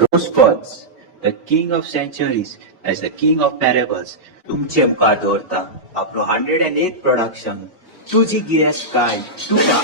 Rose Quartz, the king of centuries as the king of parables. तुमचे मुखार दवरता आपलो 108th प्रोडक्शन तुझी गिरेस्त काय तुका